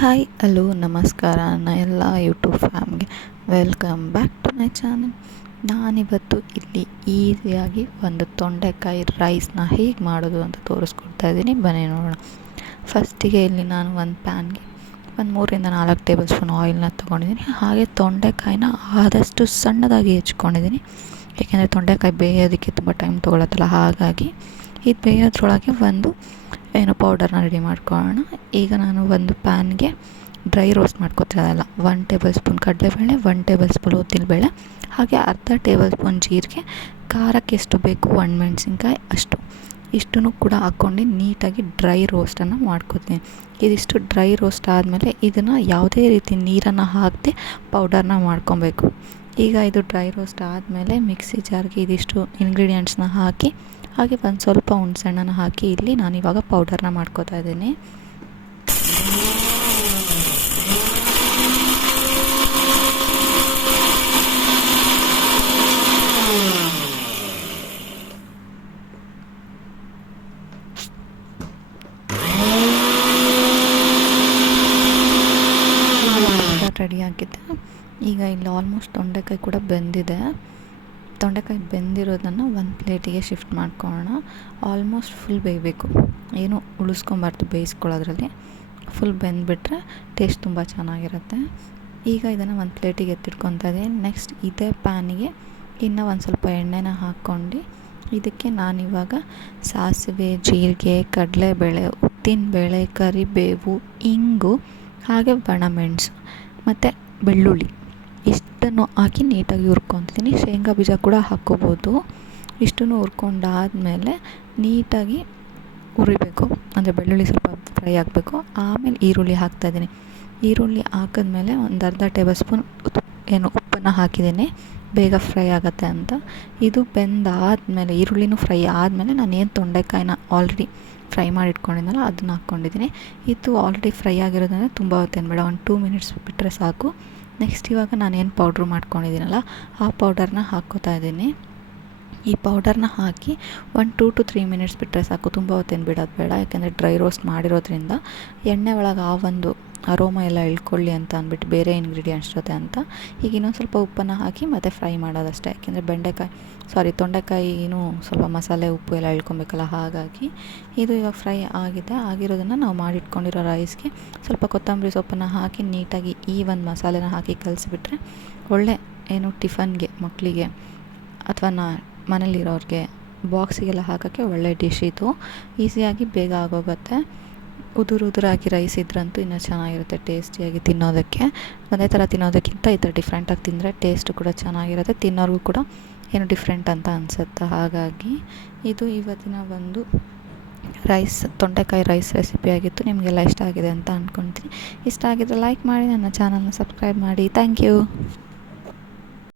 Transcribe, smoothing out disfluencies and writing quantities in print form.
Hi hello ನಮಸ್ಕಾರ ನನ್ನ ಎಲ್ಲ ಯೂಟ್ಯೂಬ್ ಫ್ಯಾಮ್ಗೆ welcome back to my channel. ನಾನಿವತ್ತು ಇಲ್ಲಿ ಈಸಿಯಾಗಿ ಒಂದು ತೊಂಡೆಕಾಯಿ ರೈಸ್ನ ಹೇಗೆ ಮಾಡೋದು ಅಂತ ತೋರಿಸ್ಕೊಡ್ತಾ ಇದ್ದೀನಿ. ಬನ್ನಿ ನೋಡೋಣ. ಫಸ್ಟಿಗೆ ಇಲ್ಲಿ ನಾನು ಒಂದು ಪ್ಯಾನ್ಗೆ ಒಂದು 3-4 ಟೇಬಲ್ ಸ್ಪೂನ್ ಆಯಿಲ್ನ ತೊಗೊಂಡಿದ್ದೀನಿ. ಹಾಗೆ ತೊಂಡೆಕಾಯಿನ ಆದಷ್ಟು ಸಣ್ಣದಾಗಿ ಹೆಚ್ಕೊಂಡಿದ್ದೀನಿ, ಏಕೆಂದರೆ ತೊಂಡೆಕಾಯಿ ಬೇಯೋದಕ್ಕೆ ತುಂಬ ಟೈಮ್ ತೊಗೊಳತ್ತಲ್ಲ. ಹಾಗಾಗಿ ಇದು ಬೇಯೋದ್ರೊಳಗೆ ಒಂದು ಪೌಡರ್ನ ರೆಡಿ ಮಾಡ್ಕೊಳ್ಳೋಣ. ಈಗ ನಾನು ಒಂದು ಪ್ಯಾನ್ಗೆ ಡ್ರೈ ರೋಸ್ಟ್ ಮಾಡ್ಕೊತಿರೋದಲ್ಲ, 1 ಟೇಬಲ್ ಸ್ಪೂನ್ ಕಡಲೆಬೇಳೆ, 1 ಟೇಬಲ್ ಸ್ಪೂನ್ ಉದ್ದಿನಬೇಳೆ, ಹಾಗೆ ಅರ್ಧ ಟೇಬಲ್ ಸ್ಪೂನ್ ಜೀರಿಗೆ, ಖಾರಕ್ಕೆ ಎಷ್ಟು ಬೇಕು 1 ಮೆಣಸಿನ್ಕಾಯಿ ಅಷ್ಟು, ಇಷ್ಟನ್ನು ಕೂಡ ಹಾಕ್ಕೊಂಡು ನೀಟಾಗಿ ಡ್ರೈ ರೋಸ್ಟನ್ನು ಮಾಡ್ಕೊತೀನಿ. ಇದಿಷ್ಟು ಡ್ರೈ ರೋಸ್ಟ್ ಆದಮೇಲೆ ಇದನ್ನು ಯಾವುದೇ ರೀತಿ ನೀರನ್ನು ಹಾಕದೆ ಪೌಡರ್ನ ಮಾಡ್ಕೊಬೇಕು. ಈಗ ಇದು ಡ್ರೈ ರೋಸ್ಟ್ ಆದಮೇಲೆ ಮಿಕ್ಸಿ ಜಾರ್ಗೆ ಇದಿಷ್ಟು ಇಂಗ್ರೀಡಿಯೆಂಟ್ಸ್ನ ಹಾಕಿ, ಹಾಗೆ ಒಂದು ಸ್ವಲ್ಪ ಹುಣಸೆಹಣ್ಣನ್ನು ಹಾಕಿ ಇಲ್ಲಿ ನಾನಿವಾಗ ಪೌಡರ್ನ ಮಾಡ್ಕೊತಾ ಇದ್ದೀನಿ. ರೆಡಿ ಆಗಿದೆ. ಈಗ ಇಲ್ಲಿ ಆಲ್ಮೋಸ್ಟ್ ತೊಂಡೆಕಾಯಿ ಕೂಡ ಬೆಂದಿದೆ. ತೊಂಡೆಕಾಯಿ ಬೆಂದಿರೋದನ್ನು ಒಂದು ಪ್ಲೇಟಿಗೆ ಶಿಫ್ಟ್ ಮಾಡ್ಕೊಳ್ಳೋಣ. ಆಲ್ಮೋಸ್ಟ್ ಫುಲ್ ಬೇಯಬೇಕು, ಏನು ಉಳಿಸ್ಕೊಬಾರ್ದು ಬೇಯಿಸ್ಕೊಳ್ಳೋದ್ರಲ್ಲಿ. ಫುಲ್ ಬೆಂದುಬಿಟ್ರೆ ಟೇಸ್ಟ್ ತುಂಬ ಚೆನ್ನಾಗಿರುತ್ತೆ. ಈಗ ಇದನ್ನು ಒಂದು ಪ್ಲೇಟಿಗೆ ಎತ್ತಿಟ್ಕೊತಾ ಇದ್ದೀನಿ. ನೆಕ್ಸ್ಟ್ ಇದೇ ಪ್ಯಾನಿಗೆ ಇನ್ನೂ ಒಂದು ಸ್ವಲ್ಪ ಎಣ್ಣೆನ ಹಾಕ್ಕೊಂಡು ಇದಕ್ಕೆ ನಾನಿವಾಗ ಸಾಸಿವೆ, ಜೀರಿಗೆ, ಕಡಲೆಬೇಳೆ, ಉದ್ದಿನಬೇಳೆ, ಕರಿಬೇವು, ಇಂಗು, ಹಾಗೆ ಒಣಮೆಣಸು ಮತ್ತು ಬೆಳ್ಳುಳ್ಳಿ ಇಷ್ಟನ್ನು ಹಾಕಿ ನೀಟಾಗಿ ಹುರ್ಕೊತಿದ್ದೀನಿ. ಶೇಂಗಾ ಬೀಜ ಕೂಡ ಹಾಕ್ಕೋಬೋದು. ಇಷ್ಟನ್ನು ಹುರ್ಕೊಂಡಾದಮೇಲೆ ನೀಟಾಗಿ ಹುರಿಬೇಕು, ಅಂದರೆ ಬೆಳ್ಳುಳ್ಳಿ ಸ್ವಲ್ಪ ಫ್ರೈ ಆಗಬೇಕು. ಆಮೇಲೆ ಈರುಳ್ಳಿ ಹಾಕ್ತಾಯಿದ್ದೀನಿ. ಈರುಳ್ಳಿ ಹಾಕಿದ್ಮೇಲೆ ಒಂದು ಅರ್ಧ ಟೇಬಲ್ ಸ್ಪೂನ್ ಉಪ್ಪನ್ನು ಹಾಕಿದ್ದೀನಿ, ಬೇಗ ಫ್ರೈ ಆಗುತ್ತೆ ಅಂತ. ಇದು ಬೆಂದಾದಮೇಲೆ ಈರುಳ್ಳಿನೂ ಫ್ರೈ ಆದಮೇಲೆ ನಾನೇನು ತೊಂಡೆಕಾಯಿನ ಆಲ್ರೆಡಿ ಫ್ರೈ ಮಾಡಿ ಇಟ್ಕೊಂಡಿದ್ದೆನಲ್ಲ ಅದನ್ನು ಹಾಕ್ಕೊಂಡಿದ್ದೀನಿ. ಇದು ಆಲ್ರೆಡಿ ಫ್ರೈ ಆಗಿರೋದ್ರಿಂದ ತುಂಬ ಹೊತ್ತೇನು ಬೇಡ, ಒಂದು 2 ಮಿನಿಟ್ಸ್ ಬಿಟ್ಟರೆ ಸಾಕು. ನೆಕ್ಸ್ಟ್ ಇವಾಗ ನಾನೇನು ಪೌಡ್ರ್ ಮಾಡ್ಕೊಂಡಿದ್ದೀನಲ್ಲ ಆ ಪೌಡರ್ನ ಹಾಕ್ಕೋತಾ ಇದ್ದೀನಿ. ಈ ಪೌಡರ್ನ ಹಾಕಿ ಒಂದು 2 to 3 ಮಿನಿಟ್ಸ್ ಬಿಟ್ಟರೆ ಸಾಕು, ತುಂಬ ಹೊತ್ತೇನು ಬಿಡೋದು ಬೇಡ, ಯಾಕೆಂದರೆ ಡ್ರೈ ರೋಸ್ಟ್ ಮಾಡಿರೋದ್ರಿಂದ ಎಣ್ಣೆ ಒಳಗೆ ಆ ಒಂದು ಅರೋಮ ಎಲ್ಲ ಇಳ್ಕೊಳ್ಳಿ ಅಂತ ಅಂದ್ಬಿಟ್ಟು ಬೇರೆ ಇಂಗ್ರೀಡಿಯೆಂಟ್ಸ್ ಜೊತೆ ಅಂತ. ಈಗ ಇನ್ನೊಂದು ಸ್ವಲ್ಪ ಉಪ್ಪನ್ನು ಹಾಕಿ ಮತ್ತು ಫ್ರೈ ಮಾಡೋದಷ್ಟೇ, ಯಾಕೆಂದರೆ ತೊಂಡೆಕಾಯಿನೂ ಸ್ವಲ್ಪ ಮಸಾಲೆ ಉಪ್ಪು ಎಲ್ಲ ಇಳ್ಕೊಬೇಕಲ್ಲ. ಹಾಗಾಗಿ ಇದು ಇವಾಗ ಫ್ರೈ ಆಗಿರೋದನ್ನು ನಾವು ಮಾಡಿಟ್ಕೊಂಡಿರೋ ರೈಸ್ಗೆ ಸ್ವಲ್ಪ ಕೊತ್ತಂಬರಿ ಸೊಪ್ಪನ್ನು ಹಾಕಿ ನೀಟಾಗಿ ಈ ಒಂದು ಮಸಾಲೆನ ಹಾಕಿ ಕಲಿಸ್ಬಿಟ್ರೆ ಒಳ್ಳೆ ಟಿಫನ್ಗೆ ಮಕ್ಕಳಿಗೆ ಅಥವಾ ಮನೇಲಿರೋರಿಗೆ ಬಾಕ್ಸಿಗೆಲ್ಲ ಹಾಕೋಕ್ಕೆ ಒಳ್ಳೆ ಡಿಶ್ ಇದು. ಈಸಿಯಾಗಿ ಬೇಗ ಆಗೋಗುತ್ತೆ. ಉದುರಾಗಿ ರೈಸ್ ಇದ್ರಂತೂ ಇನ್ನೂ ಚೆನ್ನಾಗಿರುತ್ತೆ ಟೇಸ್ಟಿಯಾಗಿ ತಿನ್ನೋದಕ್ಕೆ. ಒಂದೇ ಥರ ತಿನ್ನೋದಕ್ಕಿಂತ ಈ ಥರ ಡಿಫ್ರೆಂಟಾಗಿ ತಿಂದರೆ ಟೇಸ್ಟು ಕೂಡ ಚೆನ್ನಾಗಿರುತ್ತೆ, ತಿನ್ನೋರಿಗೂ ಕೂಡ ಡಿಫ್ರೆಂಟ್ ಅಂತ ಅನಿಸುತ್ತೆ. ಹಾಗಾಗಿ ಇದು ಇವತ್ತಿನ ಒಂದು ತೊಂಡೆಕಾಯಿ ರೈಸ್ ರೆಸಿಪಿಯಾಗಿತ್ತು. ನಿಮಗೆಲ್ಲ ಇಷ್ಟ ಆಗಿದೆ ಅಂತ ಅಂದ್ಕೊಳ್ತೀನಿ. ಇಷ್ಟ ಆಗಿದ್ರೆ ಲೈಕ್ ಮಾಡಿ, ನನ್ನ ಚಾನಲ್ನ ಸಬ್ಸ್ಕ್ರೈಬ್ ಮಾಡಿ. Thank you.